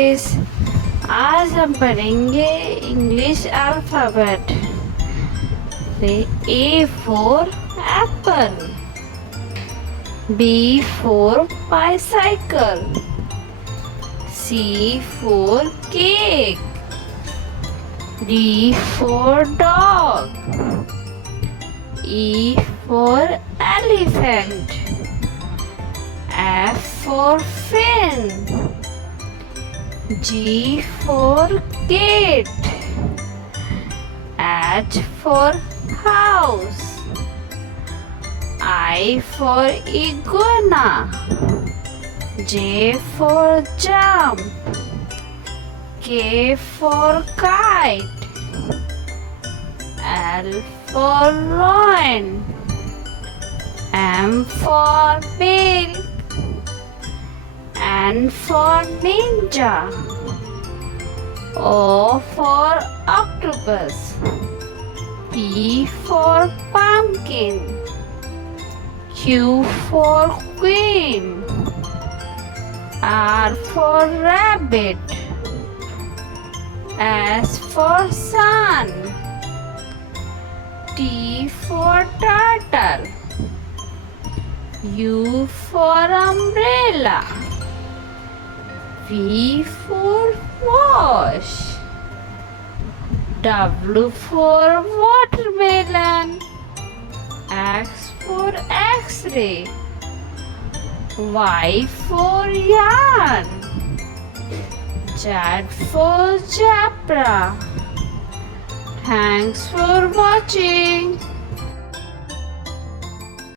Studies. आज हम पढ़ेंगे English alphabet. A for apple, B for bicycle, C for cake, D for dog, E for elephant, F for fin, G for gate, H for house, I for iguana, J for jump, K for kite, L for lion, M for milk, N for ninja, O for octopus, P for pumpkin, Q for queen, R for rabbit, S for sun, T for turtle, U for umbrella, V for wash, W for watermelon, X for X-ray, Y for yarn, Z for zebra. Thanks for watching.